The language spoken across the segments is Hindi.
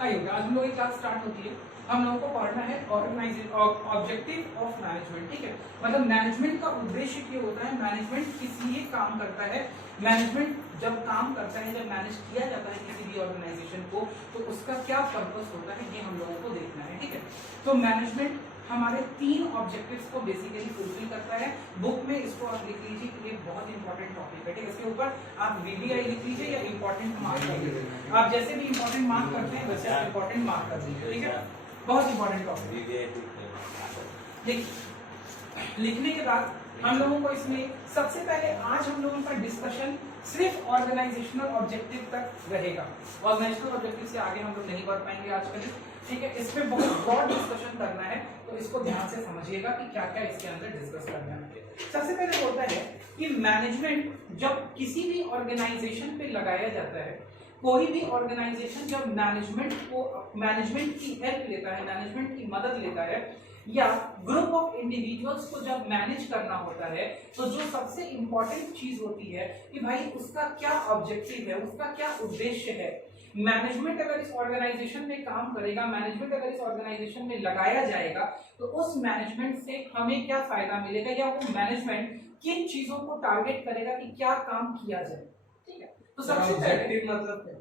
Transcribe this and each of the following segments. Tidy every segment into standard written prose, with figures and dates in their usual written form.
आइए आज हम लोग की क्लास स्टार्ट होती है। हम लोगों को पढ़ना है ऑब्जेक्टिव ऑफ मैनेजमेंट। ठीक है, मतलब मैनेजमेंट का उद्देश्य क्या होता है, मैनेजमेंट किस लिए काम करता है, मैनेजमेंट जब काम करता है, जब मैनेज किया जाता है किसी भी ऑर्गेनाइजेशन को, तो उसका क्या पर्पस होता है, ये हम लोगों को देखना है। ठीक है, तो मैनेजमेंट हमारे 3 ऑब्जेक्टिव्स को बेसिकली फुलफिल करता है। बुक में इसको आप लिख लीजिए कि ये बहुत इंपॉर्टेंट टॉपिक है। ठीक है, इसके ऊपर आप वीबीआई लिख लीजिए या इंपॉर्टेंट मार्क कर लीजिए। आप जैसे भी इंपॉर्टेंट मार्क करते हैं वैसे आप इंपॉर्टेंट मार्क कर दीजिए। ठीक है, बहुत इंपॉर्टेंट टॉपिक। लिखने के बाद हम लोगों को इसमें सबसे पहले आज हम लोगों का डिस्कशन सिर्फ ऑर्गेनाइजेशनल ऑब्जेक्टिव तक रहेगा। ऑर्गेनाइजेशनल ऑब्जेक्टिव से आगे हम लोग नहीं बढ़ पाएंगे आज कल। ठीक है, इस पे बहुत ब्रॉड डिस्कशन करना है, तो इसको ध्यान से समझिएगा कि क्या क्या इसके अंदर डिस्कस करना है। सबसे पहले होता है कि मैनेजमेंट जब किसी भी ऑर्गेनाइजेशन पे लगाया जाता है, कोई भी ऑर्गेनाइजेशन जब मैनेजमेंट की हेल्प लेता है, मैनेजमेंट की मदद लेता है, या ग्रुप ऑफ इंडिविजुअल्स को जब मैनेज करना होता है, तो जो सबसे इंपॉर्टेंट चीज होती है कि भाई उसका क्या ऑब्जेक्टिव है, उसका क्या उद्देश्य है। मैनेजमेंट अगर इस ऑर्गेनाइजेशन में काम करेगा, मैनेजमेंट अगर इस ऑर्गेनाइजेशन में लगाया जाएगा, तो उस मैनेजमेंट से हमें क्या फायदा मिलेगा, या वो मैनेजमेंट किन चीजों को टारगेट करेगा कि क्या काम किया जाए। ठीक है, तो सबसे ऑब्जेक्टिव मतलब क्या,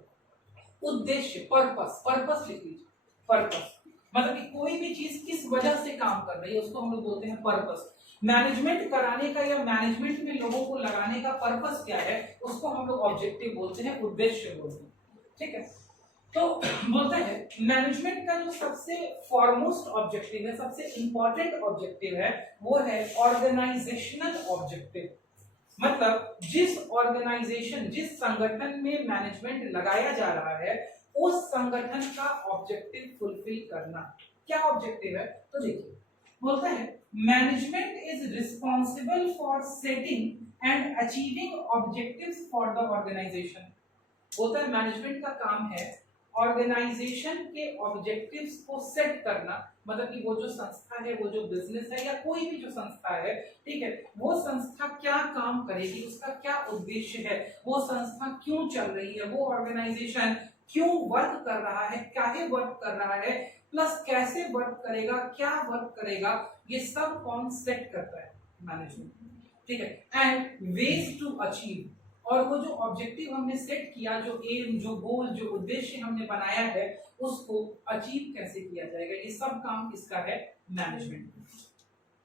उद्देश्य, पर्पस लिख लीजिए। पर्पस मतलब कि कोई भी चीज किस वजह से काम कर रही है उसको हम लोग बोलते हैं पर्पस। मैनेजमेंट कराने का या मैनेजमेंट में लोगों को लगाने का पर्पस क्या है, उसको हम लोग ऑब्जेक्टिव बोलते हैं, उद्देश्य बोलते हैं। ठीक है, तो बोलते हैं मैनेजमेंट का जो सबसे फॉरमोस्ट ऑब्जेक्टिव है, सबसे इंपॉर्टेंट ऑब्जेक्टिव है, वो है ऑर्गेनाइजेशनल ऑब्जेक्टिव। मतलब जिस ऑर्गेनाइजेशन, जिस संगठन में मैनेजमेंट लगाया जा रहा है, उस संगठन का ऑब्जेक्टिव फुलफिल करना। क्या ऑब्जेक्टिव है, तो देखिए बोलता है management is responsible for setting and achieving objectives for the organisation. होता है मैनेजमेंट का काम है ऑर्गेनाइजेशन के ऑब्जेक्टिव्स को सेट करना। मतलब कि वो जो संस्था है, वो जो बिजनेस है, या कोई भी जो संस्था है, ठीक है, वो संस्था क्या काम करेगी, उसका क्या उद्देश्य है, वो संस्था क्यों चल रही है, वो ऑर्गेनाइजेशन क्यों वर्क कर रहा है, काहे वर्क कर रहा है, प्लस कैसे वर्क करेगा, क्या वर्क करेगा, ये सब कौन सेट करता है, मैनेजमेंट। ठीक है, एंड वेज टू अचीव, और वो जो ऑब्जेक्टिव हमने सेट किया, जो एम, जो गोल, जो उद्देश्य हमने बनाया है, उसको अचीव कैसे किया जाएगा, ये सब काम किसका है, मैनेजमेंट।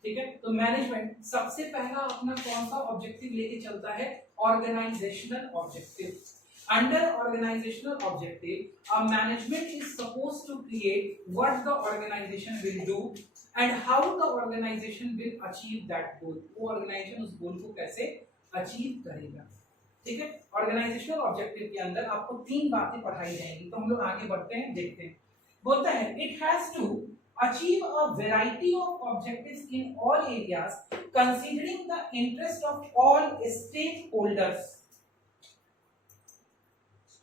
ठीक है, तो मैनेजमेंट सबसे पहला अपना कौन सा ऑब्जेक्टिव लेके चलता है, organisational objective. Under organizational objective, a management is supposed to create what the organization will do and how the organization will achieve that goal. वो organization उस goal को कैसे achieve करेगा। ठीक है, ऑर्गेनाइजेशनल ऑब्जेक्टिव के अंदर आपको 3 बातें पढ़ाई जाएंगी, तो हम लोग आगे बढ़ते हैं, देखते हैं। बोलता है it has to achieve a variety of objectives in all areas considering the interest of all stakeholders।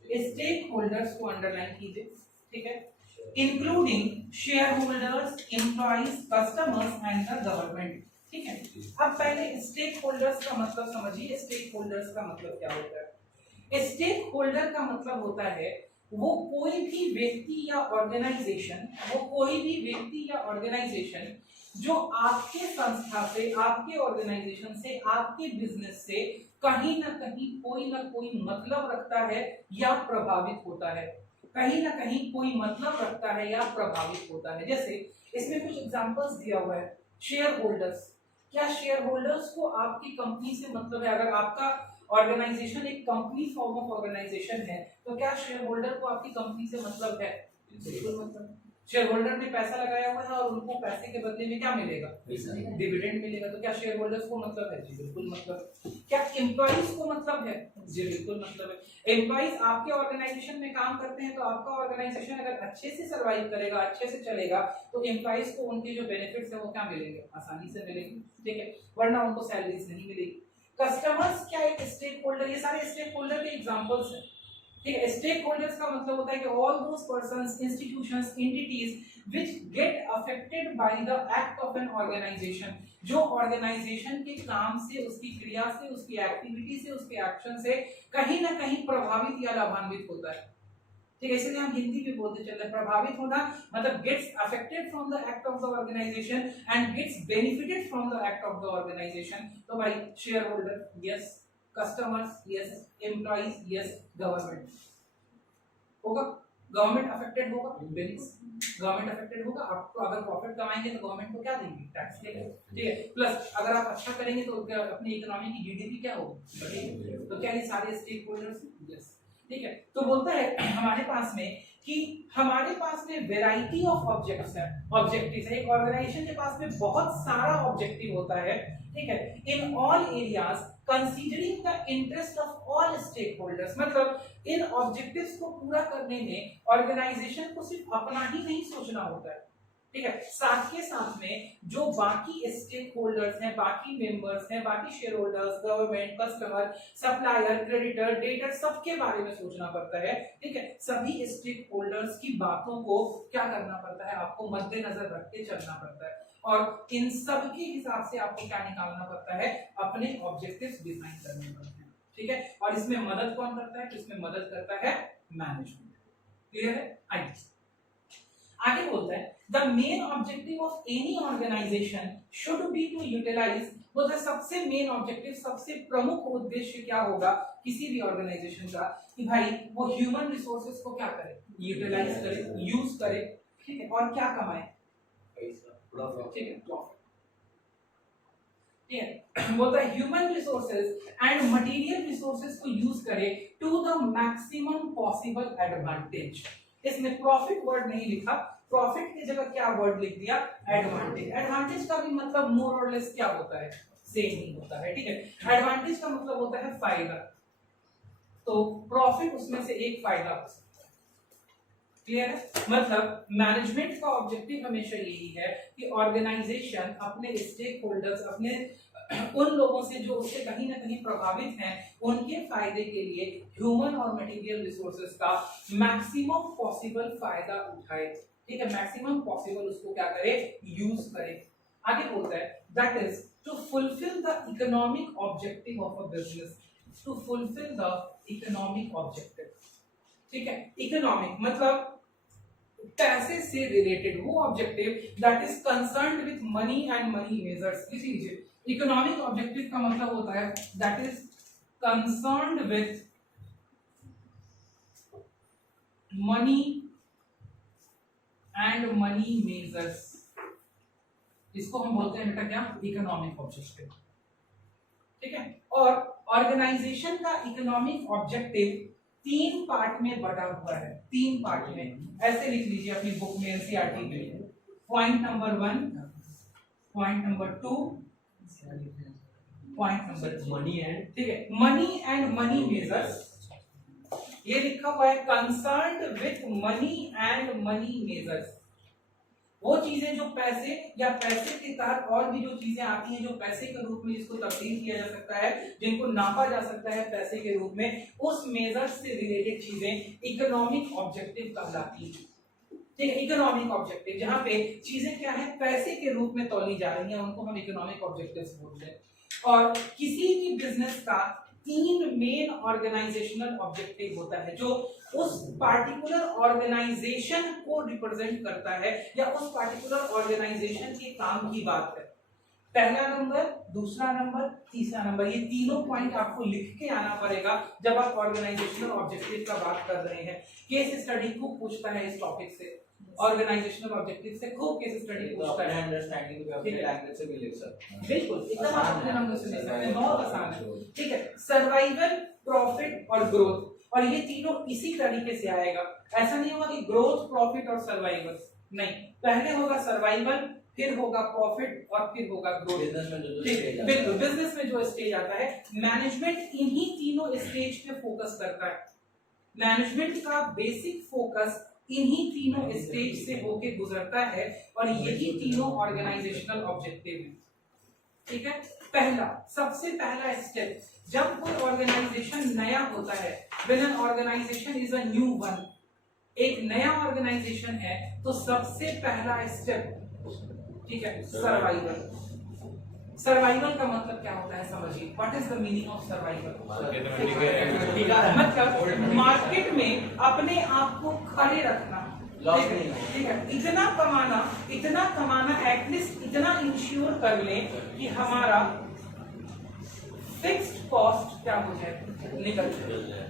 Stakeholders को अंडरलाइन कीजिए। ठीक है, including share holders, employees, customers and the government. ठीक है, अब पहले स्टेक होल्डर्स का मतलब समझिए। स्टेक होल्डर्स का मतलब क्या होता है, स्टेक होल्डर का मतलब होता है वो कोई भी व्यक्ति या ऑर्गेनाइजेशन, वो कोई भी व्यक्ति या ऑर्गेनाइजेशन जो आपके संस्था से, आपके ऑर्गेनाइजेशन से, आपके बिजनेस से कहीं ना कोई मतलब रखता है या प्रभावित होता है, कहीं ना कहीं कोई मतलब रखता है या प्रभावित होता है। जैसे इसमें कुछ एग्जांपल्स दिया हुआ है। शेयर होल्डर्स, क्या शेयर होल्डर्स को आपकी कंपनी से मतलब है? अगर आपका ऑर्गेनाइजेशन एक कंपनी फॉर्म ऑफ ऑर्गेनाइजेशन है, तो क्या शेयर होल्डर को आपकी कंपनी से मतलब है? बिल्कुल मतलब। शेयर होल्डर ने पैसा लगाया हुआ है और उनको पैसे के बदले में क्या मिलेगा? डिविडेंड मिलेगा। तो क्या शेयर होल्डर्स को मतलब है? जी बिल्कुल मतलब। क्या एम्प्लॉइज को मतलब है? जी बिल्कुल मतलब है। एम्प्लॉइज आपके ऑर्गेनाइजेशन में काम करते हैं, तो आपका ऑर्गेनाइजेशन अगर अच्छे से सर्वाइव करेगा, अच्छे से चलेगा, तो एम्प्लॉइज को उनके जो बेनिफिट्स है वो क्या मिलेंगे? आसानी से मिलेंगे। ठीक है, वरना उनको सैलरीज नहीं मिलेगी। कस्टमर्स क्या एक स्टेक होल्डर, ये सारे स्टेक होल्डर के एग्जांपल्स हैं। ठीक है, स्टेक होल्डर्स का मतलब होता है कि all those persons, institutions, entities which get affected by the act of an organisation, जो ऑर्गेनाइजेशन के काम से, उसकी क्रिया से, उसकी एक्टिविटी से, उसके एक्शन से कहीं ना कहीं प्रभावित या लाभान्वित होता है। ठीक है, इसलिए हम हिंदी में बोलते चल रहे, प्रभावित होना मतलब gets affected from the act of the organisation and gets benefited from the act of the organisation. तो भाई shareholder yes, customers yes, employees yes, government होगा, गवर्नमेंट अफेक्टेड होगा, गवर्नमेंट अफेक्टेड होगा। आप तो अगर प्रॉफिट कमाएंगे तो गवर्नमेंट को क्या देंगे, टैक्स देंगे, ठीक है। प्लस अगर आप अच्छा करेंगे तो अपनी इकोनॉमी की जीडीपी क्या होगी, बढ़ेगी। तो क्या ये सारे स्टेक होल्डर्स यस, ठीक है। तो बोलता है हमारे पास में कि हमारे पास में वैरायटी ऑफ ऑब्जेक्ट्स है, ऑब्जेक्टिव्स है। एक ऑर्गेनाइजेशन के पास में बहुत सारा ऑब्जेक्टिव होता है, ठीक है। In all areas considering the interest of all stakeholders, मतलब इन ऑब्जेक्टिव्स को पूरा करने में ऑर्गेनाइजेशन को सिर्फ अपना ही नहीं सोचना होता है, ठीक है। साथ के साथ में जो बाकी स्टेक होल्डर्स हैं, बाकी मेंबर्स हैं, बाकी share holders, government, customer, supplier, creditor, debtor, सबके बारे में सोचना पड़ता है, ठीक है। सभी स्टेक होल्डर्स की बातों को क्या करना पड़ता है, आपको मद्देनजर रख के चलना पड़ता है और इन सब के हिसाब से आपको क्या निकालना पड़ता है, अपने ऑब्जेक्टिव्स डिफाइन करने पड़ते हैं, ठीक है। और इसमें मदद कौन करता है, तो इसमें मदद करता है मैनेजमेंट। क्लियर है? आइए आगे बोलता है the main objective of any organisation should be to utilise, बोलता है सबसे मेन ऑब्जेक्टिव, सबसे प्रमुख उद्देश्य क्या होगा किसी भी ऑर्गेनाइजेशन का, कि भाई वो ह्यूमन रिसोर्सेज को क्या करे, यूटिलाइज करे, यूज करे, ठीक है, और क्या कमाए, ठीक है, ठीक है। बोलता है human resources and material resources को यूज करे to the maximum possible advantage. इसमें प्रॉफिट वर्ड नहीं लिखा, प्रॉफिट की जगह क्या वर्ड लिख दिया, एडवांटेज। एडवांटेज का भी मतलब मोर और लेस क्या होता है, सेम ही होता है, ठीक है। एडवांटेज का मतलब होता है फायदा, तो प्रॉफिट उसमें से एक फायदा हो सकता है। क्लियर है? मतलब मैनेजमेंट का ऑब्जेक्टिव हमेशा यही है कि ऑर्गेनाइजेशन अपने स्टेक होल्डर्स, अपने उन लोगों से जो उससे कहीं ना कहीं प्रभावित हैं, उनके फायदे के लिए ह्यूमन और मटेरियल रिसोर्सेज का मैक्सिमम पॉसिबल फायदा उठाए, ठीक है। मैक्सिमम पॉसिबल उसको क्या करे, यूज करे। आगे बोलता है that is to fulfil the economic objective of a business, to fulfil the economic objective, ठीक है। इकोनॉमिक मतलब पैसे से रिलेटेड वो objective that is concerned with money and money measures. लिख लीजिए, इकोनॉमिक ऑब्जेक्टिव का मतलब होता है that is concerned with money and money measures. इसको हम बोलते हैं बेटा क्या, इकोनॉमिक ऑब्जेक्टिव, ठीक है। और ऑर्गेनाइजेशन का इकोनॉमिक ऑब्जेक्टिव 3 पार्ट में बटा हुआ है, 3 पार्ट में। ऐसे लिख लीजिए अपनी बुक में, एनसीईआरटी में। Point number 1, point number 2, point number 3, money and, ठीक है, मनी एंड मनी मेजर्स। ये लिखा हुआ है concerned with money and money measures. वो चीजें जो पैसे या पैसे के तहत और भी जो चीजें आती हैं, जो पैसे के रूप में जिसको तब्दील किया जा सकता है, जिनको नापा जा सकता है पैसे के रूप में, उस मेजर्स से रिलेटेड चीजें इकोनॉमिक ऑब्जेक्टिव कहलाती हैं, ठीक है। इकोनॉमिक ऑब्जेक्टिव जहां पे चीजें क्या है, पैसे के रूप में तौली जा रही हैं, उनको हम इकोनॉमिक ऑब्जेक्टिव्स बोलते हैं। और किसी भी बिजनेस का 3 मेन ऑर्गेनाइजेशनल ऑब्जेक्टिव होता है, जो उस पार्टिकुलर ऑर्गेनाइजेशन को रिप्रेजेंट करता है या उस पार्टिकुलर ऑर्गेनाइजेशन के काम की बात है। पहला नंबर, दूसरा नंबर, तीसरा नंबर, ये तीनों पॉइंट आपको लिख के आना पड़ेगा जब आप ऑर्गेनाइजेशनल ऑब्जेक्टिव का बात कर रहे हैं। केस स्टडी खूब पूछता है इस टॉपिक से, ऑर्गेनाइजेशनल ऑब्जेक्टिव से खूब केस स्टडी पूछता है। अंडरस्टैंडिंग भी अपने लैंग्वेज से भी लिख सकते हैं, बिल्कुल एकदम आप अपने लैंग्वेज से लिख सकते हैं, बहुत आसान है, ठीक है। सर्वाइवल, प्रॉफिट और ग्रोथ, और ये तीनों इसी तरीके से आएगा। ऐसा नहीं होगा कि ग्रोथ, प्रॉफिट और सर्वाइवल, नहीं, पहले होगा सर्वाइवल, फिर होगा प्रॉफिट और फिर होगा ग्रोथ। बिजनेस में जो बिल्कुल, बिजनेस में जो स्टेज आता है, मैनेजमेंट इन्हीं तीनों स्टेज पे फोकस करता है। मैनेजमेंट का बेसिक फोकस इन्हीं तीनों स्टेज से होके गुजरता है और यही तीनों ऑर्गेनाइजेशनल ऑब्जेक्टिव है, ठीक है। पहला, सबसे पहला स्टेप, जब कोई ऑर्गेनाइजेशन नया होता है, when an organisation is a new one, एक नया ऑर्गेनाइजेशन है, तो सबसे पहला स्टेप, ठीक है, सर्वाइवल। सर्वाइवल का मतलब क्या होता है समझिए, what is the meaning of survival? मतलब मार्केट में अपने आप को खड़े रखना, ठीक है, इतना कमाना एटलीस्ट इतना इंश्योर कर ले कि हमारा फिक्स्ड कॉस्ट क्या हो जाए, निकल जाए,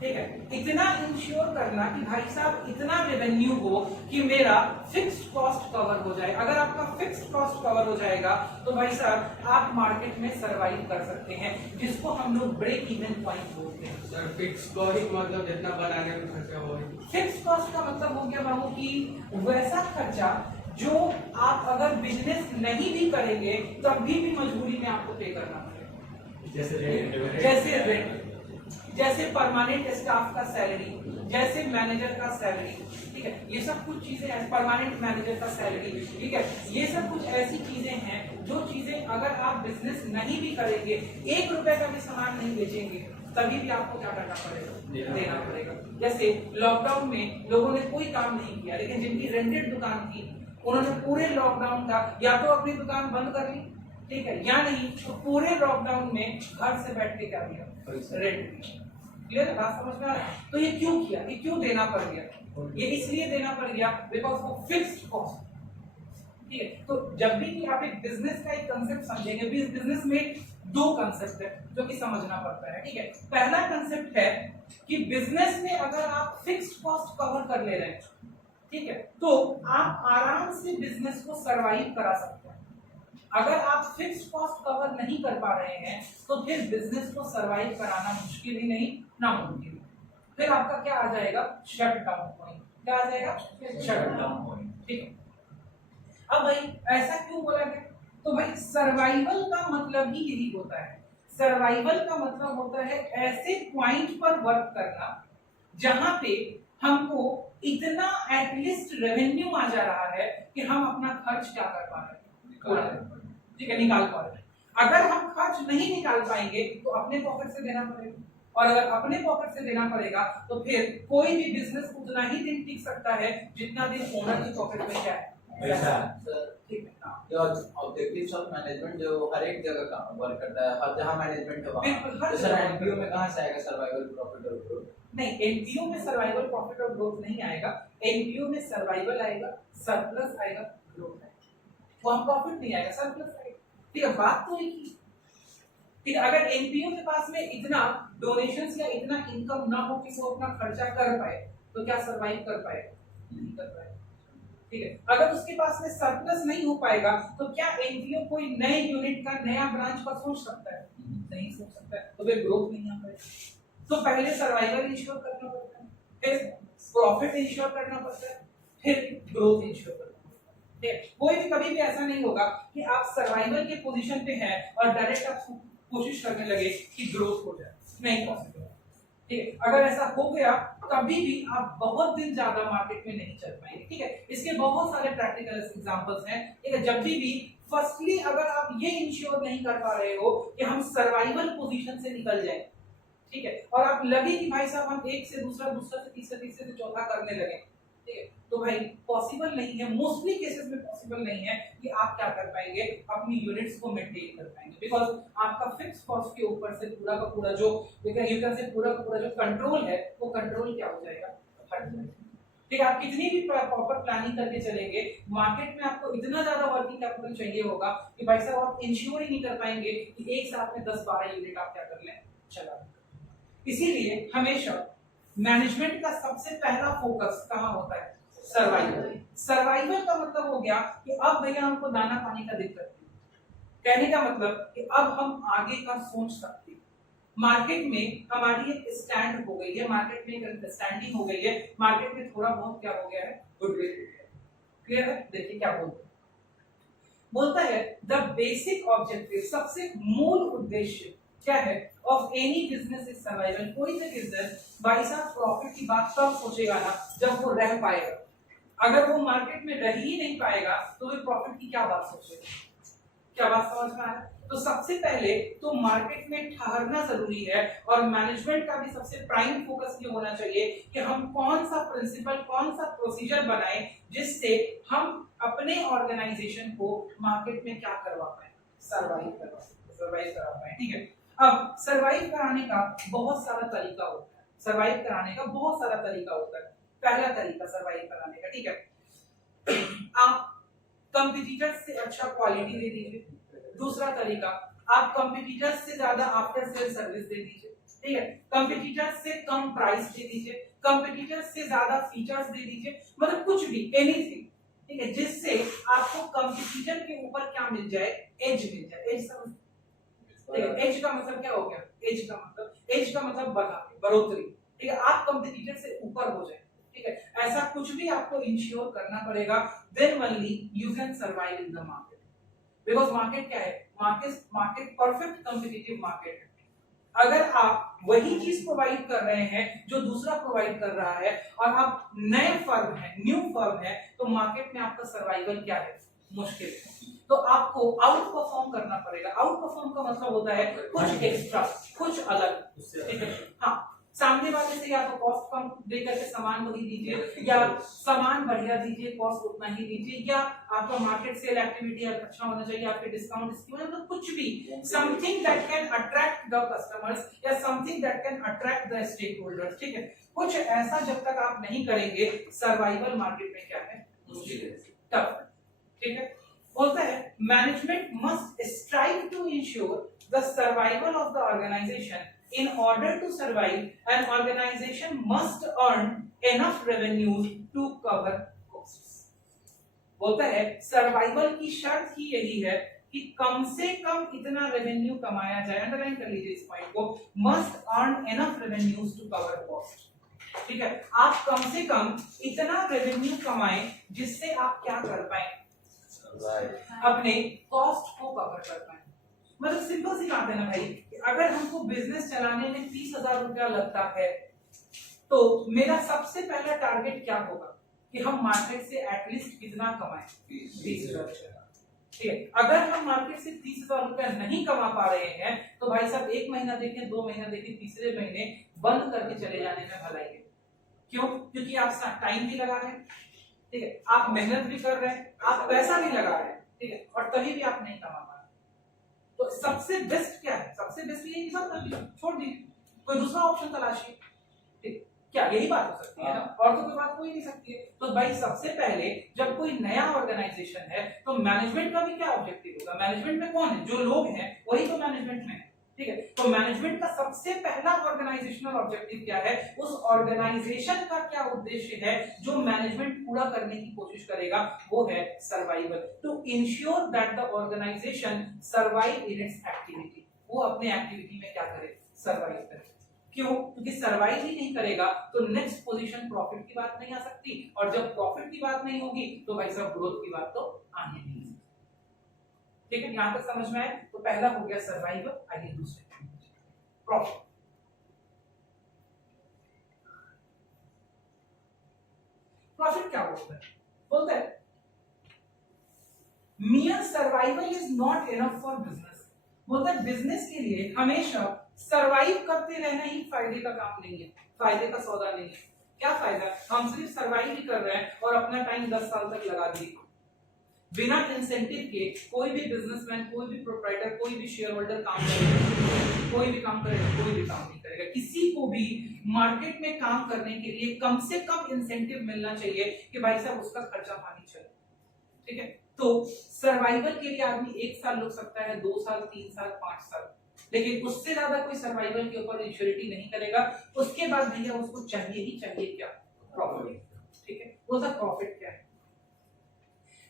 ठीक है, इतना इंश्योर करना कि भाई साहब इतना रेवेन्यू हो कि मेरा फिक्स्ड कॉस्ट कवर हो जाए। अगर आपका फिक्स्ड कॉस्ट कवर हो जाएगा तो भाई साहब आप मार्केट में सरवाइव कर सकते हैं, जिसको हम लोग ब्रेक इवन पॉइंट बोलते हैं। सर फिक्स कॉस्ट मतलब जितना बनाने में खर्चा हो, फिक्स्ड कॉस्ट का मतलब हो गया बाबू कि वैसा खर्चा जो आप अगर बिजनेस नहीं भी करेंगे तब भी मजबूरी में आपको पे करना पड़ेगा, जैसे रेंट, जैसे परमानेंट स्टाफ का सैलरी, जैसे मैनेजर का सैलरी, ठीक है, ये सब कुछ चीजें, परमानेंट मैनेजर का सैलरी, ठीक है, ये सब कुछ ऐसी चीजें हैं जो चीजें अगर आप बिजनेस नहीं भी करेंगे, 1 रुपए का भी सामान नहीं बेचेंगे, तभी भी आपको क्या करना पड़ेगा, देना पड़ेगा। जैसे लॉकडाउन में लोगों ने कोई काम नहीं किया, लेकिन जिनकी रेंटेड दुकान थी उन्होंने पूरे लॉकडाउन का या तो अपनी दुकान बंद कर ली, ठीक है, या नहीं तो पूरे लॉकडाउन में घर से बैठ के क्या दिया, रेंट। क्लियर है बात, समझ में आ रहा है? तो ये क्यों किया, ये क्यों देना पड़ गया, ये इसलिए देना पड़ गया बिकॉज वो फिक्स्ड कॉस्ट, ठीक है। तो जब भी आप एक बिजनेस का एक कंसेप्ट समझेंगे, बिजनेस में 2 कंसेप्ट है जो कि समझना पड़ता है, ठीक है। पहला कंसेप्ट है कि बिजनेस में अगर आप फिक्स्ड कॉस्ट कवर कर ले रहे हैं, ठीक है, तो आप आराम से बिजनेस को सरवाइव करा सकते हैं। अगर आप फिक्स्ड कॉस्ट कवर नहीं कर पा रहे हैं तो फिर बिजनेस को सरवाइव कराना मुश्किल ही नहीं, नामुमकिन। फिर आपका क्या आ जाएगा, शट डाउन पॉइंट। क्या आ जाएगा, शट डाउन पॉइंट, ठीक है। अब भाई ऐसा क्यों बोला गया, तो भाई सर्वाइवल का मतलब ही यही होता है। सर्वाइवल का मतलब होता है ऐसे पॉइंट पर वर्क करना जहां पे हमको इतना एटलीस्ट रेवेन्यू आ जा रहा है कि हम अपना खर्च क्या कर पा रहे हैं, ठीक है, निकाल पा रहे हैं। अगर हम खर्च नहीं निकाल पाएंगे तो अपने पॉकेट से देना पड़ेगा, और अगर अपने पॉकेट से देना पड़ेगा तो फिर कोई भी बिजनेस उतना ही दिन टिक सकता है जितना दिन ओनर की पॉकेट में क्या है, पैसा। ठीक है, जो ऑब्जेक्टिव्स ऑफ मैनेजमेंट जो हर एक जगह का वर्क करता है, हर जहाँ मैनेजमेंट है वहाँ, तो सर एनपीओ में कहाँ से आएगा सर्वाइवल, प्रॉफिट और ग्रोथ? नहीं, एनपीओ में सर्वाइवल, प्रॉफिट और ग्रोथ नहीं आएगा। एनपीओ में सर्वाइवल आएगा, सरप्लस आएगा, ग्रोथ आएगा, वहाँ प्रॉफिट नहीं आएगा, सरप्लस आएगा, ठीक है। बात तो एक ही, ठीक है। अगर एनपीओ के पास में इतना डोनेशंस या इतना इनकम ना हो कि वो अपना खर्चा कर पाए तो क्या सरवाइव कर पाएगा, नहीं कर पाएगा, ठीक है। अगर उसके पास में सरप्लस नहीं हो पाएगा तो क्या एनपीओ कोई नए यूनिट का, नया ब्रांच का सोच सकता है, नहीं सोच सकता है, तो फिर ग्रोथ नहीं आ पाएगा। तो पहले सर्वाइवल इंश्योर करना पड़ता है, फिर प्रॉफिट इंश्योर करना पड़ता है, फिर ग्रोथ इंश्योर करना पड़ता है, ठीक है। कोई भी कभी भी ऐसा नहीं होगा कि आप सर्वाइवल के पोजीशन पे हैं और डायरेक्ट आप कोशिश करने लगे कि ग्रोथ हो जाए, नहीं पॉसिबल, ठीक है। अगर ऐसा हो गया कभी भी आप बहुत दिन ज्यादा मार्केट में नहीं चल पाएंगे, ठीक है। इसके बहुत सारे प्रैक्टिकल एग्जांपल्स हैं, ठीक है। जब भी फर्स्टली अगर आप ये इंश्योर नहीं कर पा रहे हो कि हम सर्वाइवल पोजीशन से निकल जाए, ठीक है, और आप लगे कि भाई साहब हम एक से दूसरा, दूसरा से तीसरा, तीसरे से चौथा करने लगे, ठीक है, तो भाई पॉसिबल नहीं है, मोस्टली केसेस में पॉसिबल नहीं है कि आप क्या कर पाएंगे, अपनी यूनिट्स को मेंटेन कर पाएंगे, बिकॉज आपका फिक्स कॉस्ट के ऊपर से पूरा का पूरा जो यू कैन से पूरा का पूरा जो कंट्रोल है वो कंट्रोल क्या हो जाएगा, हट जाएगा, ठीक है। आप कितनी भी प्रॉपर प्लानिंग करके चलेंगे, मार्केट में आपको इतना ज्यादा वर्किंग कैपिटल चाहिए होगा कि भाई साहब आप इंश्योर ही नहीं कर पाएंगे कि एक साथ में 10-12 यूनिट आप क्या कर लें, चला। इसीलिए हमेशा मैनेजमेंट का सबसे पहला फोकस कहाँ होता है, सर्वाइवल। सर्वाइवल का मतलब हो गया कि अब भैया हमको दाना पानी का दिक्कत नहीं, कहने का मतलब कि अब हम आगे का सोच सकते हैं। मार्केट में हमारी एक स्टैंड हो गई है, मार्केट में एक अंडरस्टैंडिंग हो गई है, मार्केट में थोड़ा बहुत क्या हो गया है, गुडविल। क्लियर है? देखिए क्या बोलता है द बेसिक ऑब्जेक्टिव, सबसे मूल उद्देश्य क्या है of any business is survival. कोई भी बिजनेस भाई साहब प्रॉफिट की बात तब सोचेगा ना जब वो रह पाएगा। अगर वो मार्केट में रह ही नहीं पाएगा तो वो प्रॉफिट की क्या बात सोचेगा, क्या बात समझ में आ रहा है? तो सबसे पहले तो मार्केट में ठहरना जरूरी है, और मैनेजमेंट का भी सबसे प्राइम फोकस ये होना चाहिए कि हम कौन सा प्रिंसिपल, कौन सा प्रोसीजर बनाएं जिससे हम अपने ऑर्गेनाइजेशन को मार्केट में क्या करवा पाए, सरवाइव करा पाए। ठीक है, अब सरवाइव कराने का बहुत सारा तरीका होता है, सरवाइव कराने का बहुत सारा तरीका होता है। पहला तरीका सरवाइव कराने का, ठीक है, आप कंपटीटर्स से अच्छा क्वालिटी दे दीजिए। दूसरा तरीका, आप कंपटीटर्स से ज्यादा आफ्टर सेल सर्विस दे दीजिए। ठीक है, कंपटीटर्स से कम प्राइस दे दीजिए, कंपटीटर्स से ज्यादा फीचर्स दे दीजिए, मतलब कुछ भी, एनीथिंग। ठीक है, जिससे आपको कंपटीटर के ऊपर क्या मिल जाए, एज मिल जाए। एज समझ, एज का मतलब क्या हो गया, एज का मतलब बढ़ोतरी। ठीक है, आप कंपटीटर से ऊपर हो जाए। ठीक है, ऐसा कुछ भी आपको इंश्योर करना पड़ेगा, then only you can survive in the market. Because market क्या है, मार्केट परफेक्ट कॉम्पिटिटिव मार्केट है। अगर आप वही चीज प्रोवाइड कर रहे हैं जो दूसरा प्रोवाइड कर रहा है और आप नए फर्म है, न्यू फर्म है, तो मार्केट में आपका सर्वाइवल क्या है, मुश्किल है। तो आपको आउट परफॉर्म करना पड़ेगा। आउट परफॉर्म का मतलब होता है कुछ एक्स्ट्रा, कुछ अलग। ठीक है, हाँ, सामने वाले से या तो कॉस्ट कम देकर के सामान वही दीजिए, या सामान बढ़िया दीजिए, कॉस्ट उतना ही दीजिए, या आपका मार्केट सेल एक्टिविटी अच्छा होना चाहिए, आपके डिस्काउंट स्कीम, मतलब कुछ भी, something that can attract the customers या something that can attract the stakeholders. ठीक है, कुछ ऐसा जब तक आप नहीं करेंगे, सर्वाइवल मार्केट में क्या है, मुश्किल है, टफ। ठीक है, बोलता है management must strive to ensure the survival of the organisation. In order to survive, an organization must earn enough revenues to cover costs. बोलता है सर्वाइवल की शर्त ही यही है कि कम से कम इतना रेवेन्यू कमाया जाए, अंडरलाइन कर लीजिए इस पॉइंट को, must earn enough revenues to cover cost। ठीक है, आप कम से कम इतना रेवेन्यू कमाएं जिससे आप क्या कर पाए, अपने कॉस्ट को कवर कर पाए। मतलब सिंपल सी बात है ना भाई, अगर हमको बिजनेस चलाने में 30,000 रुपया लगता है, तो मेरा सबसे पहला टारगेट क्या होगा कि हम मार्केट से एटलीस्ट कितना कमाएं, 30,000। ठीक है, अगर हम मार्केट से 30,000 रुपया नहीं कमा पा रहे हैं, तो भाई साहब 1 महीना देखें, 2 महीना देखें, तीसरे महीने बंद करके चले जाने में भलाई है। क्यों? क्योंकि आप टाइम भी लगा रहे हैं, ठीक है, आप मेहनत भी कर रहे हैं, आप पैसा भी लगा रहे हैं, ठीक है, और तभी भी आप नहीं कमा पा रहे। तो सबसे बेस्ट क्या है, सबसे बेस्ट ये सब कर दीजिए, छोड़ दीजिए, कोई दूसरा ऑप्शन तलाशिए। ठीक, क्या यही बात हो सकती है ना, और तो कोई बात हो ही नहीं सकती है। तो भाई सबसे पहले जब कोई नया ऑर्गेनाइजेशन है, तो मैनेजमेंट का भी क्या ऑब्जेक्टिव होगा, मैनेजमेंट में कौन है, जो लोग हैं वही तो मैनेजमेंट में है। ठीक है, तो मैनेजमेंट का सबसे पहला ऑर्गेनाइजेशनल ऑब्जेक्टिव क्या है, उस ऑर्गेनाइजेशन का क्या उद्देश्य है जो मैनेजमेंट पूरा करने की कोशिश करेगा, वो है survival. To ensure that the organisation survive in its activity, वो अपने एक्टिविटी में क्या करे, सर्वाइव करे। क्यों? क्योंकि सर्वाइव ही नहीं करेगा तो नेक्स्ट पोजीशन प्रॉफिट की बात नहीं आ सकती, और जब प्रॉफिट की बात नहीं होगी तो भाई साहब ग्रोथ की बात तो आनी नहीं है। ठीक है, यहां तक समझ में आए? तो पहला हो गया सर्वाइवल, आइए दूसरे प्रॉफिट। प्रॉफिट क्या बोलता है, बोलता है mere survival is not enough for business. बोलता है बिजनेस के लिए हमेशा सर्वाइव करते रहना ही फायदे का काम नहीं है, फायदे का सौदा नहीं है। क्या फायदा, हम सिर्फ सर्वाइव ही कर रहे हैं और अपना टाइम 10 साल तक लगा दिए बिना इंसेंटिव के। कोई भी बिजनेसमैन, कोई भी प्रोप्राइटर, कोई भी शेयर होल्डर काम करेगा, कोई भी काम करेगा, कोई भी काम नहीं करेगा। किसी को भी मार्केट में काम करने के लिए कम से कम इंसेंटिव मिलना चाहिए कि भाई साहब उसका खर्चा पानी चले। ठीक है, तो सर्वाइवल के लिए आदमी 1 साल रुक सकता है, 2 साल, 3 साल, 5 साल, लेकिन उससे ज्यादा कोई सर्वाइवल के ऊपर इंश्योरिटी नहीं करेगा। उसके बाद भैया उसको चाहिए ही चाहिए क्या, प्रॉफिट। ठीक है, वो सा प्रॉफिट क्या है,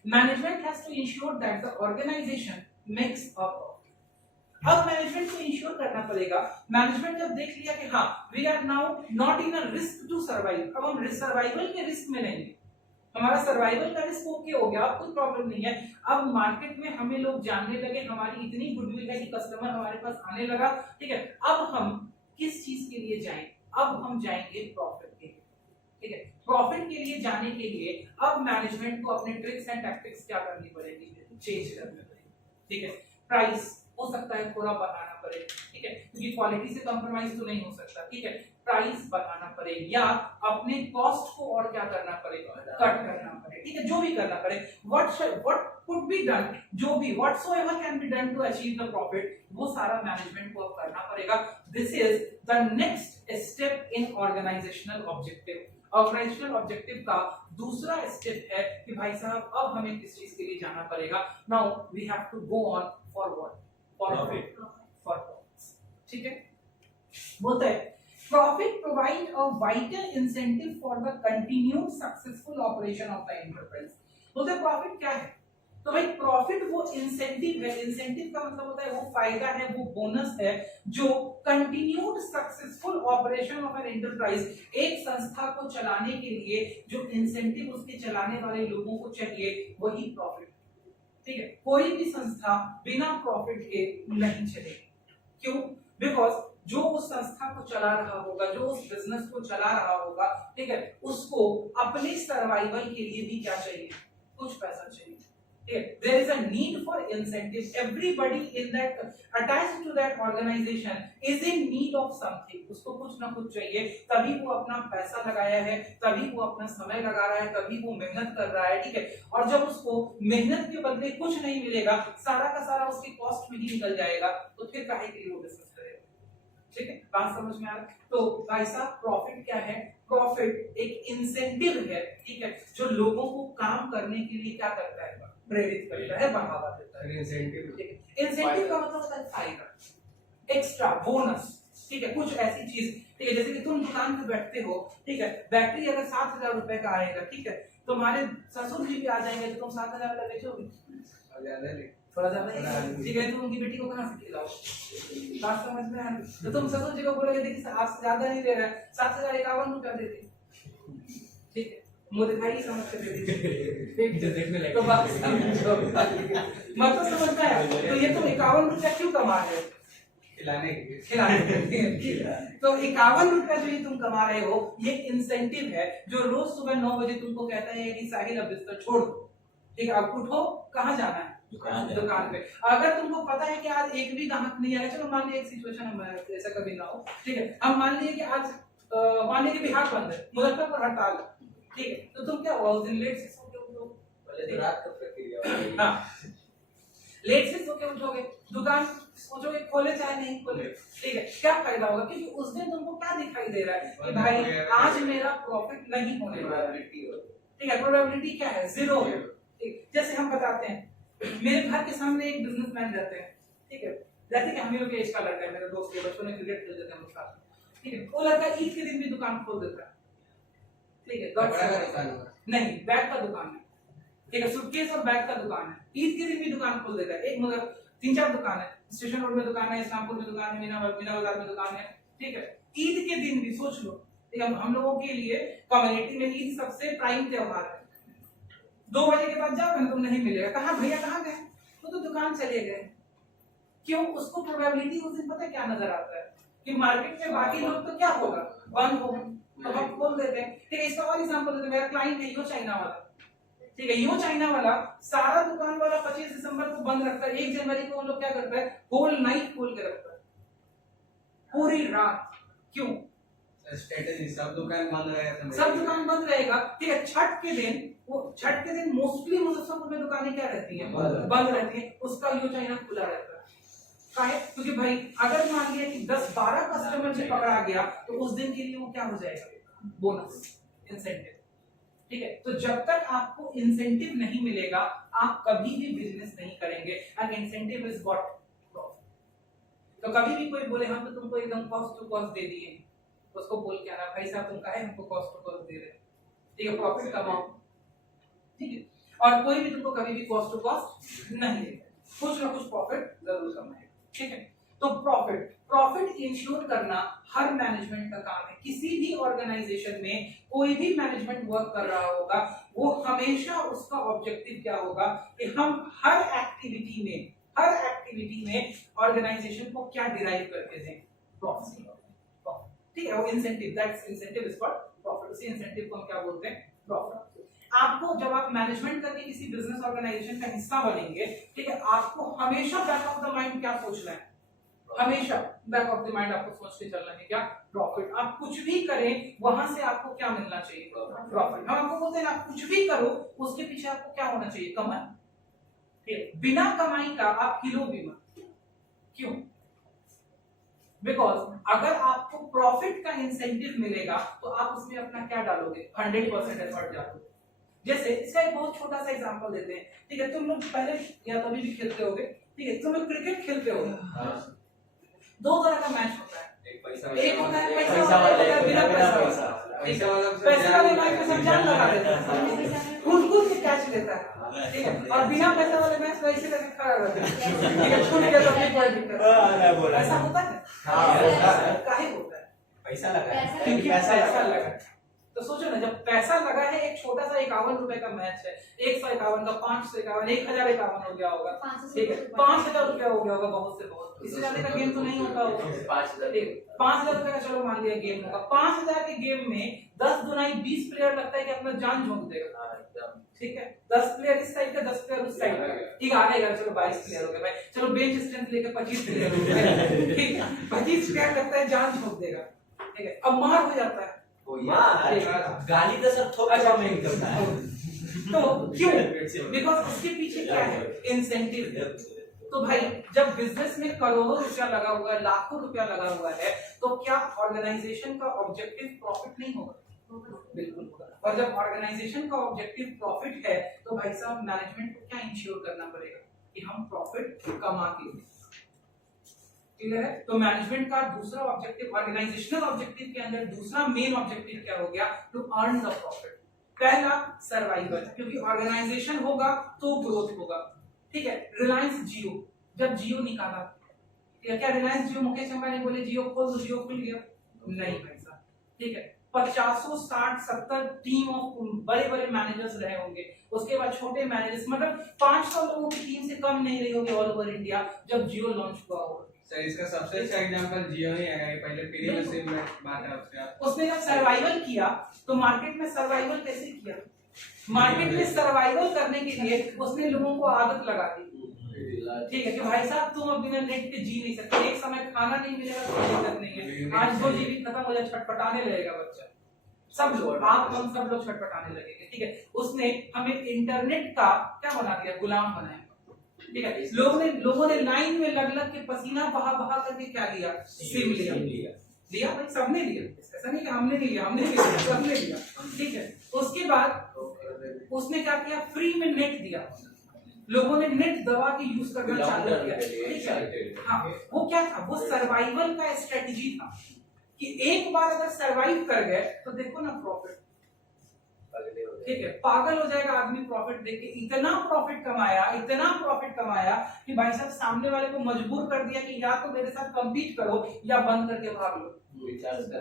management has to ensure that the organisation makes a profit. अब मैनेजमेंट को इंश्योर करना पड़ेगा। मैनेजमेंट जब देख लिया कि हाँ we are now not in a risk to survive, अब हम सर्वाइवल के रिस्क में नहीं, हमारा सर्वाइवल का रिस्क ओके हो गया, अब कोई प्रॉब्लम नहीं है। अब मार्केट में हमें लोग जानने लगे, हमारी इतनी गुडविल है कि कस्टमर हमारे पास आने लगा। ठीक है, अब हम किस चीज के लिए जाएं, अब हम जाएंगे प्रॉफिट के लिए। ठीक है, प्रॉफिट के लिए जाने के लिए अब मैनेजमेंट को अपने ट्रिक्स एंड टैक्टिक्स क्या करनी पड़ेगी, चेंज करनी पड़ेगी। ठीक है, प्राइस, हो सकता है थोड़ा बढ़ाना पड़े, ठीक है, क्योंकि क्वालिटी से कॉम्प्रोमाइज तो नहीं हो सकता, ठीक है, प्राइस बढ़ाना पड़े या अपने कॉस्ट को और क्या करना पड़ेगा, कट करना पड़े, ठीक है, जो भी करना पड़े, व्हाट कुड बी डन, जो भी whatsoever can be done to achieve the profit, वो सारा मैनेजमेंट को अब करना पड़ेगा। This is the next step in organisational objective. Organisational objective का दूसरा स्टेप है कि भाई साहब अब हमें किस चीज के लिए जाना पड़ेगा, now we have to go on for what, for profit, for profits, ठीक है। बोलते हैं profit provide a vital incentive for the continued successful operation of the enterprise. बोलते हैं प्रॉफिट क्या है, तो भाई प्रॉफिट वो इंसेंटिव है, इंसेंटिव का मतलब होता है वो फायदा है, वो बोनस है जो continued successful operation of an enterprise, एक संस्था को चलाने के लिए जो इंसेंटिव उसके चलाने वाले लोगों को चाहिए वही प्रॉफिट, ठीक है। कोई भी संस्था बिना प्रॉफिट के नहीं चलेगी, क्यों, बिकॉज जो उस संस्था को चला रहा होगा, जो उस बिजनेस को चला रहा होगा, ठीक है, उसको अपने सर्वाइवल के लिए भी क्या चाहिए, कुछ पैसा चाहिए। There is a need for incentive. Everybody in that attached to that organization is in need of something. उसको कुछ ना कुछ चाहिए, तभी वो अपना पैसा लगाया है, तभी वो अपना समय लगा रहा है, तभी वो मेहनत कर रहा है, ठीक है। और जब उसको मेहनत के बदले कुछ नहीं मिलेगा, सारा का सारा उसकी कॉस्ट में ही निकल जाएगा, तो फिर काहे के लिए वो बिजनेस करेगा, ठीक है। बात समझ में आ रहा है? तो भाई साहब प्रॉफिट क्या है, प्रॉफिट एक इंसेंटिव है, ठीक है, जो लोगों को काम करने के लिए क्या करता है, प्रेरित करता है, बढ़ावा देता है। इंसेंटिव, इंसेंटिव का मतलब होता है फायदा, एक्स्ट्रा बोनस, ठीक है, कुछ ऐसी चीज, ठीक है, जैसे कि तुम दुकान पे बैठते हो, ठीक है, बैटरी अगर 7,000 रुपए का आएगा, ठीक है, तुम्हारे ससुर जी भी आ जाएंगे तो तुम 7,000 का बेचोगे, थोड़ा ज्यादा, ठीक है, तुम उनकी बेटी को कहाँ से खिलाओ, बात समझ में आ रही, तो तुम ससुर जी को बोलोगे देखिए आपसे ज्यादा नहीं ले रहा है, 7,051 रुपया दे दे, ठीक है, मुझे दिखाई समझ के दे दीजिए, देखने लगे तो बात समझो, मतलब समझ में आया, तो ये तुम 51 रुपया क्यों कमा रहे हो, खिलाने के लिए, खिलाने के लिए, तो 51 रुपया जो ये तुम कमा रहे हो, ये इंसेंटिव है जो रोज सुबह 9 बजे तुमको कहता है कि साहिल अब बिस्तर छोड़ दो, ठीक है, अब उठो, कहाँ जाना है, दुकान पे। अगर तुमको पता है कि आज एक भी ग्राहक नहीं आएगा, चलो मान लीजिए एक सिचुएशन ऐसा कभी ना हो, ठीक है, हम मान लीजिए कि आज मान लीजिए बिहार बंद है, मुजफ्फरपुर हड़ताल, ठीक है, तो तुम क्या हुआ उस दिन लेट से सो के उठोगे, पहले तो रात का प्रक्रिया, हाँ, लेट से सो के उठोगे, दुकान सोचोगे खोले चाहे नहीं खोले, ठीक है, क्या फायदा होगा, क्योंकि उस दिन तुमको क्या दिखाई दे रहा है कि भाई आज मेरा प्रॉफिट नहीं होने वाला है, ठीक है, प्रोबेबिलिटी क्या है, 0 है, ठीक। जैसे हम बताते हैं, मेरे घर के सामने एक बिजनेसमैन रहते हैं, ठीक है, जैसे कि हम ही लोग के एज का लड़का है, मेरा दोस्त है, बचपन में क्रिकेट खेलते थे हम लोग साथ में, ठीक है, वो लड़का ईद के दिन भी दुकान खोल देता है, ठीक है, नहीं बैग का दुकान है, ठीक है, सूटकेस और बैग का दुकान है, ईद के दिन भी दुकान खोल देता है, एक मतलब 3-4 दुकान है, स्टेशन रोड में दुकान है, इस्लामपुर में दुकान है, मीना बाजार में दुकान है, ठीक है, ईद के दिन भी सोच लो, ठीक है, हम लोगों के लिए कम्युनिटी में ईद सबसे प्राइम त्योहार है, 2 बजे के बाद जाओ तुम नहीं मिलेगा, कहाँ भैया कहाँ गए, तो दुकान चले गए, क्यों, उसको प्रोबेबिलिटी उस दिन पता क्या नजर आता है कि मार्केट में बाकी लोग तो क्या होगा, बंद होगा, तो हम खोल देते हैं, ठीक है। इसका और एग्जांपल देते हैं, मेरा क्लाइंट है यो चाइना वाला, ठीक है, यो चाइना वाला सारा दुकान वाला 25 दिसंबर को बंद रखता है, 1 जनवरी को वो लोग क्या करता है, होल नाइट खोल के रखता है, पूरी रात, क्यों, स्ट्रेटजी, सब दुकान बंद रहेगा, सब दुकान बंद रहेगा, ठीक है, छठ के दिन मोस्टली मुजफ्फरपुर में दुकानें क्या रहती हैं, बंद रहती हैं, उसका यो चाइना खुला रहता है, काहे, क्योंकि भाई अगर मान लिया कि 10-12 कस्टमर से पकड़ा गया तो उस दिन के लिए वो क्या हो जाएगा, बोनस, इंसेंटिव, ठीक है। तो जब तक आपको इंसेंटिव नहीं मिलेगा आप कभी भी बिजनेस नहीं करेंगे, and incentive is what, profit. तो कभी भी कोई बोले हम तो तुमको एकदम कॉस्ट टू कॉस्ट दे दिए, उसको बोल के आना भाई साहब तुम काहे हमको कॉस्ट टू कॉस्ट दे रहे हैं, ठीक है, प्रॉफिट कमाओ, ठीक है, और कोई भी तुमको कभी भी कॉस्ट टू कॉस्ट नहीं देगा, कुछ ना कुछ प्रॉफिट जरूर कमाएगा, ठीक है। तो प्रॉफिट इंश्योर करना हर मैनेजमेंट का काम है, किसी भी ऑर्गेनाइजेशन में कोई भी मैनेजमेंट वर्क कर रहा होगा वो हमेशा उसका ऑब्जेक्टिव क्या होगा कि हम हर एक्टिविटी में ऑर्गेनाइजेशन को क्या डिराइव करके दें, प्रॉफिट, ठीक है, वो incentive, that's incentive is called profit, उसी इंसेंटिव को हम क्या बोलते हैं, प्रॉफिट। आपको जब आप मैनेजमेंट करके किसी बिजनेस ऑर्गेनाइजेशन का हिस्सा बनेंगे, ठीक है, आपको हमेशा बैक ऑफ द माइंड क्या सोचना है, हमेशा बैक ऑफ द माइंड आपको सोच के चलना है क्या, प्रॉफिट। आप कुछ भी करें वहां से आपको क्या मिलना चाहिए, प्रॉफिट। हम आपको बोलते हैं आप कुछ भी करो उसके पीछे आपको क्या होना चाहिए, कमाई। ठीक, बिना कमाई का आप हिलो भी मत। क्यों? बिकॉज अगर आपको प्रॉफिट का इंसेंटिव मिलेगा तो आप उसमें अपना क्या डालोगे, 100% एफर्ट डालोगे। जैसे इसका एक बहुत छोटा सा एग्जांपल देते हैं, ठीक है, तुम लोग पहले या कभी भी खेलते होगे, ठीक है, तुम लोग क्रिकेट खेलते होगे, दो तरह का मैच होता है, एक होता है पैसा वाला, एक होता है बिना पैसा वाला। पैसे वाले मैच में सब जान लगा देता है, कूद के कैच लेता है, ठीक है, और बिना पैसा वाले मैच में ऐसे करके खड़ा रहता है, ठीक है, छूट गया तो अपनी कोई दिक्कत नहीं। ऐसा होता है, काहे होता है, पैसा लगा है, क्योंकि पैसा लगा है। तो सोचो ना, जब पैसा लगा है, एक छोटा सा 51 रुपए का मैच है, 151 का 551, 1051 हो गया होगा, ठीक है, 5000 रुपया हो गया होगा बहुत से बहुत, इससे ज्यादा का गेम तो नहीं होता होगा, 5000 रुपए का चलो मान लिया गेम होगा। 5000 के गेम में 10 दुनाई 20 प्लेयर लगता है कि अपना जान झोंक देगा, ठीक है, 10 प्लेयर इस साइड का 10 प्लेयर उस साइड का, ठीक है, आने चलो 22 प्लेयर हो गए भाई, चलो बेंच स्ट्रेंथ लेके 25 प्लेयर हो गए, ठीक है, 25 प्लेयर लगता है जान झोंक देगा, ठीक है, अब मार हो जाता है, गाली का सर थोड़ा कम नहीं करता है। तो क्यों? बिकॉज उसके पीछे क्या है, इंसेंटिव। तो भाई जब बिजनेस में करोड़ों रुपया लगा हुआ है, लाखों रुपया लगा हुआ है, तो क्या ऑर्गेनाइजेशन का ऑब्जेक्टिव प्रॉफिट नहीं होगा? बिल्कुल होगा। और जब ऑर्गेनाइजेशन का ऑब्जेक्टिव प्रॉफिट है तो भाई साहब मैनेजमेंट को क्या इंश्योर करना पड़ेगा कि हम प्रॉफिट कमा के, क्लियर है? तो मैनेजमेंट का दूसरा ऑब्जेक्टिव, ऑर्गेनाइजेशनल ऑब्जेक्टिव के अंदर दूसरा मेन ऑब्जेक्टिव क्या हो गया, टू अर्न द प्रॉफिट। पहला सर्वाइवल, क्योंकि ऑर्गेनाइजेशन होगा तो ग्रोथ होगा, ठीक है। रिलायंस जियो, जब जियो निकाला, क्या रिलायंस जियो, मुकेश अंबानी बोले जियो खोल दो, जियो खुल गया? नहीं भाई साहब, ठीक है, 50, 60, 70 टीम ऑफ बड़े बड़े मैनेजर्स रहे होंगे, उसके बाद छोटे मैनेजर्स, मतलब 500 लोगों की टीम से कम नहीं रही होगी ऑल ओवर इंडिया जब जियो लॉन्च हुआ होगा। सर इसका सबसे अच्छा एग्जांपल जियो ही है, पहले फ्री में सिम में बांटा उसने जब सर्वाइवल किया तो मार्केट में सर्वाइवल कैसे किया, मार्केट में सर्वाइवल करने के लिए उसने लोगों को आदत लगा दी, ठीक है, कि भाई साहब तुम अब बिना नेट के जी नहीं सकते, एक समय खाना नहीं मिलेगा तो कोई दिक्कत नहीं है, आज 2 GB खत्म हो जाए छटपटाने लगेगा बच्चा, सब लोग, आप हम सब लोग छटपटाने लगेंगे, ठीक है। उसने हमें इंटरनेट का क्या बना दिया, गुलाम बनाया, ठीक है। लोगों ने लाइन में लग के पसीना बहा करके क्या लिया, सिम लिया भाई, सबने लिया, ऐसा नहीं कि हमने नहीं लिया, हमने लिया, सबने लिया, ठीक है। उसके बाद उसने क्या किया, फ्री में नेट दिया, लोगों ने नेट दबा के यूज करना चालू किया, ठीक है। हाँ, वो क्या था, वो सर्वाइवल का स्ट्रेटजी था कि एक बार अगर सर्वाइव कर गए तो देखो ना प्रॉफिट, ठीक है, पागल हो जाएगा आदमी प्रॉफिट देख के। इतना प्रॉफिट कमाया कि भाई साहब सामने वाले को मजबूर कर दिया कि या तो मेरे साथ कम्पीट करो या बंद करके भाग लो,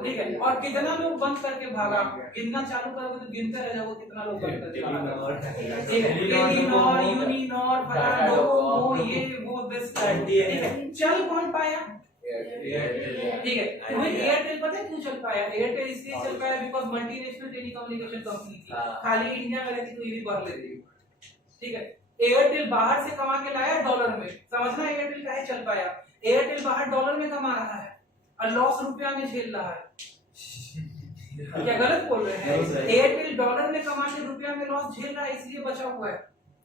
ठीक है। और कितना लोग बंद करके भागा, गिनना चालू करोगे तो गिनते रह जाओगे कितना लोग बंद करके भागा, ठीक है, टेलीनॉर, यूनिनॉर, फलाना, ये वो दिस, ठीक है। चल कौन पाया, ठीक है। तुम्हें एयरटेल पता है क्यों चल पाया, एयरटेल इसलिए चल पाया बिकॉज़ मल्टीनेशनल टेलीकम्युनिकेशन कंपनी थी, खाली इंडिया में रहती तो ये भी बढ़ लेती, ठीक है। एयरटेल बाहर से कमा के लाया डॉलर में, समझना एयरटेल काहे चल पाया, एयरटेल बाहर डॉलर में कमा रहा है और लॉस रुपया में झेल रहा है, क्या गलत बोल रहे हैं? एयरटेल डॉलर में कमा के रुपया में लॉस झेल रहा है इसलिए बचा हुआ है,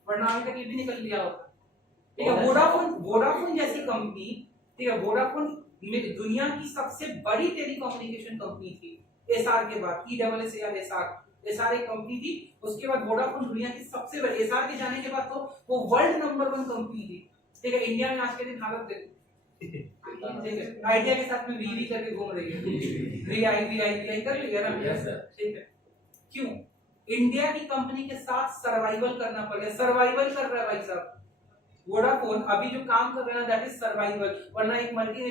वरना अभी तक ये भी निकल लिया होता, ठीक है। वोडाफोन जैसी कंपनी, ठीक है, वोडाफोन दुनिया की सबसे बड़ी टेलीकम्युनिकेशन कंपनी थी, एसआर के बाद, एसआर एक कंपनी थी, उसके बाद वोडाफोन दुनिया की सबसे बड़ी, एसआर के जाने के बाद तो वो वर्ल्ड नंबर 1 कंपनी थी, ठीक है। इंडिया में आज के दिन हालत देखो, ठीक है, आइडिया के साथ में वी करके घूम रही है, वी कर लिया ना, ठीक है। क्यों? इंडिया की कंपनी के साथ सर्वाइवल करना पड़ेगा, सर्वाइवल कर रहा है भाई साहब वोडाफोन, अभी जो काम कर रहा है दैट इज सर्वाइवल, वरना एक मल्टी